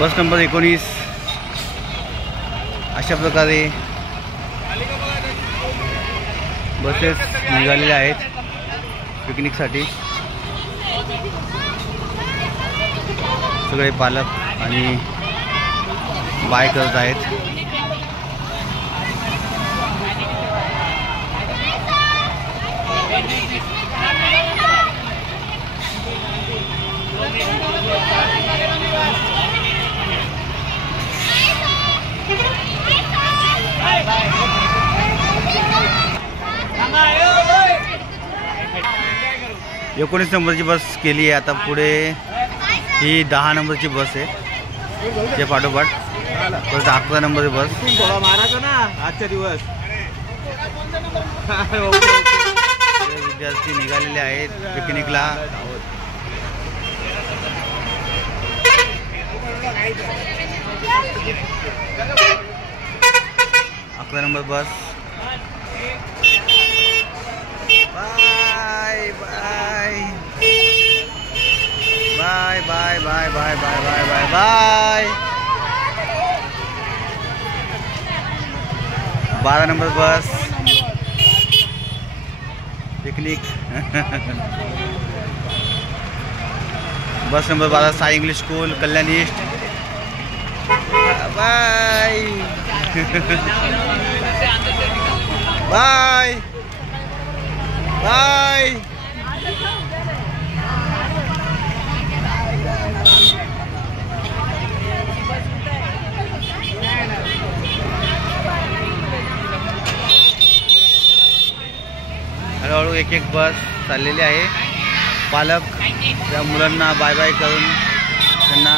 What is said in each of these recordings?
बस number 19 अशा प्रकारे buses निघालेल्या आहेत पिकनिकसाठी। सगळे पालक आणि बाय करत आहेत। एकोणीस नंबरची बस केली आहे। आता पुढे ही 10 नंबरची बस आहे, ते पाठोपाठ परत 11 नंबरची बस। मारायचं ना आजच्या दिवस। विद्यार्थी निघालेले आहेत पिकनिकला। 11 number bus. Bye bye bye bye bye bye bye bye bye bye. 12 number bus picnic. Bus number 12 Sai English school Kalyan east. Bye bye bye. हळूहळू एक एक बस चाललेली आहे। पालक त्या मुलांना बाय बाय करून त्यांना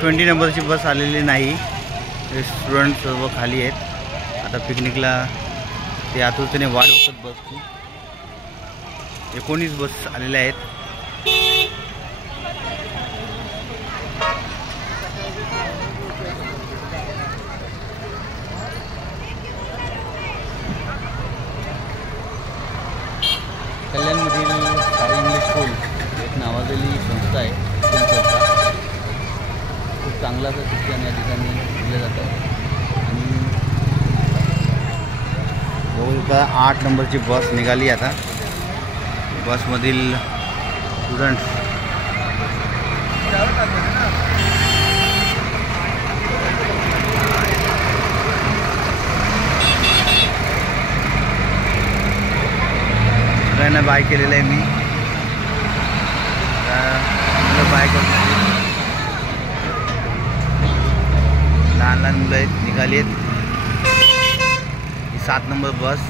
ट्वेंटी नंबरची बस आलेली नाही। स्टुडंट सर्व खाली आहेत। आता पिकनिकला ते आतुरतेने वाट बघत बसची। 19 बस आलेल्या आहेत। कल्याणमधील साई इंग्लिश स्कूल एक नावाजलेली संस्था आहे। शिक्षण संस्था खूप चांगलं असं शिक्षण या ठिकाणी दिलं जातं। आणि जवळजवळ 8 नंबरची बस निघाली आता। बसमधील स्टुडंट्स सगळ्यांना बाय केलेलं आहे मी। बाय करतो। लहान लहान मुलं आहेत निघाली आहेत। 7 नंबर बस।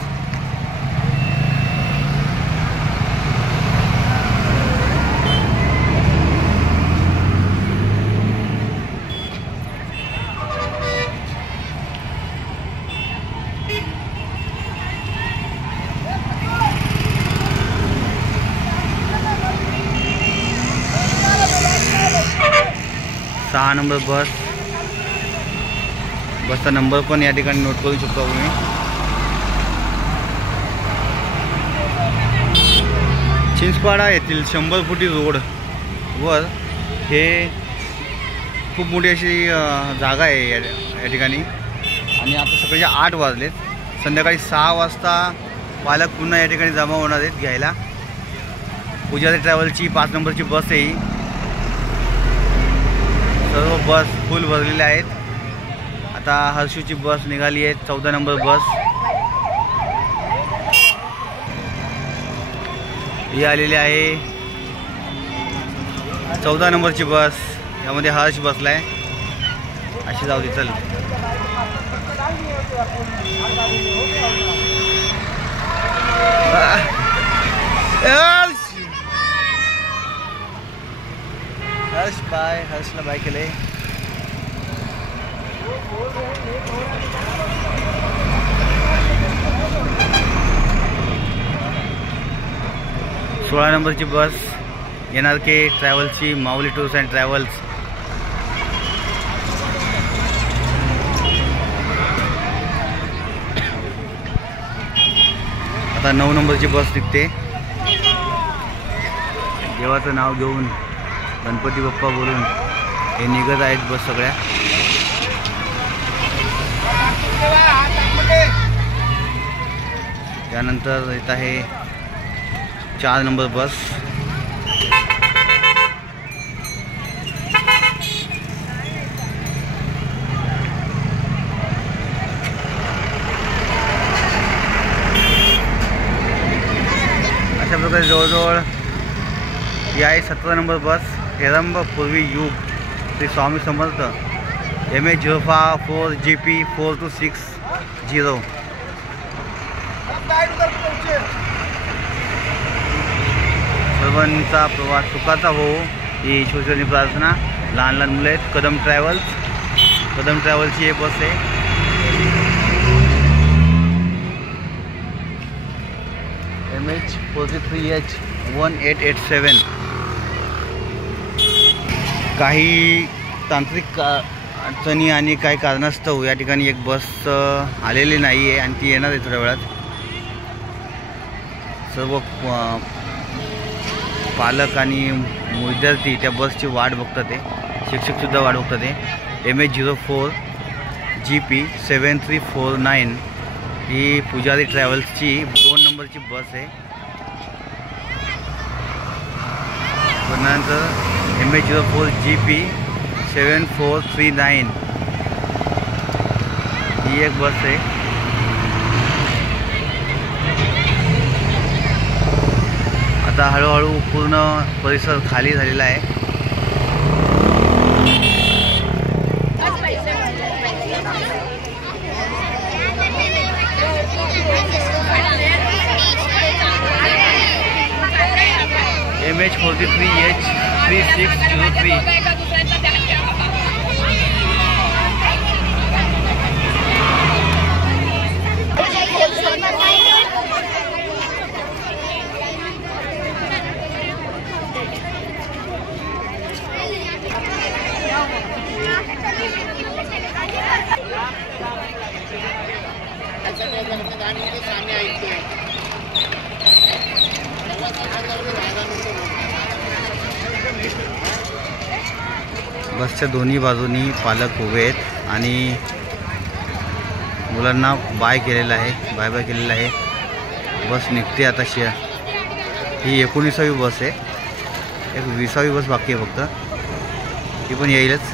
सहा नंबर बस। बसचा नंबर पण या ठिकाणी नोट करू शकतो तुम्ही। चिंचपाडा येथील 100 फुटी रोड वर हे खूप मोठी अशी जागा आहे या ठिकाणी। आणि आता सकाळी 8 वाजलेत। संध्याकाळी 6 वाजता पालक पुन्हा या ठिकाणी जमा होणार आहेत घ्यायला। पुजारी ट्रॅव्हलची 5 नंबरची बस आहे ही। सर्व बस फुल भरलेल्या आहेत। आता हर्षूची बस निघाली आहे 14 नंबर बस। ही आलेली आहे 14 नंबरची बस। यामध्ये हर्ष बसलाय। अशी जाऊ दे चल। हर्ष बाय। हर्षला बाय केले। सोळा नंबरची बस NRK ट्रॅव्हल्सची माऊली टूर्स अँड ट्रॅव्हल्स। आता 9 नंबरची बस निघते. देवाचं नाव घेऊन गणपती बाप्पा बोलून हे निघत आहेत बस सगळ्या. त्यानंतर येत आहे 4 नंबर बस. अशा प्रकारे जवळजवळ ही आहे 17 नंबर बस. हेरंब पूर्वी युग श्री स्वामी समर्थ MH04 GP 4260. सर्वांचा प्रवास सुखाचा हो ही ईश्वरचरणी प्रार्थना. लहान लहान मुलं आहेत. कदम ट्रॅव्हल्सची हे बस आहे. MH43H 1887. काही तांत्रिक अडचणी आणि काही कारणास्तव या ठिकाणी एक बस आलेली नाही आहे आणि ती येणार आहे थोड्या वेळात. सर्व पालक आणि विद्यार्थी त्या बसची वाट बघतात आहे. शिक्षकसुद्धा वाट बघतात आहे. MH04 GP 7349 ही पुजारी ट्रॅव्हल्सची 2 नंबरची बस आहे. त्यानंतर MH04 GP 7439 ही एक बस आहे. आता हळूहळू पूर्ण परिसर खाली झालेला आहे. MH43H 3603. बसच्या दोन्ही बाजूनी पालक उभे आहेत आणि मुलांना बाय केलेला आहे. बाय केलेला आहे. बस निघते आता. ही 19वी बस आहे. एक 20वी बस बाकी आहे फक्त. ती पण येईलच.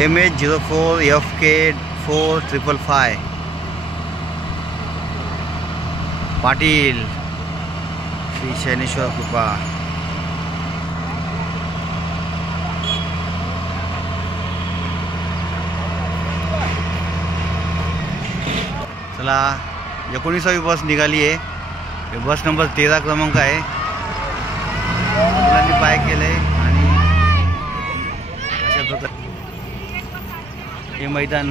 MH04 FK 4555 पाटील श्री शैनेश्वर कृपा. चला 19वी बस निघाली आहे. बस नंबर 13 क्रमांक आहे. मुलांनी बाय केलंय आणि अशा प्रकारे हे मैदान,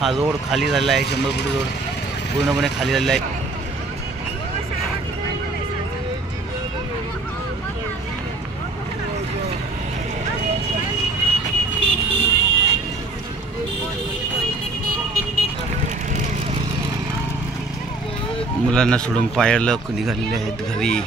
हा रोड खाली झालेला आहे. 100 फुटी रोड पूर्णपणे खाली झालेला आहे. मुलांना सोडून पायलक निघालेले आहेत घरी.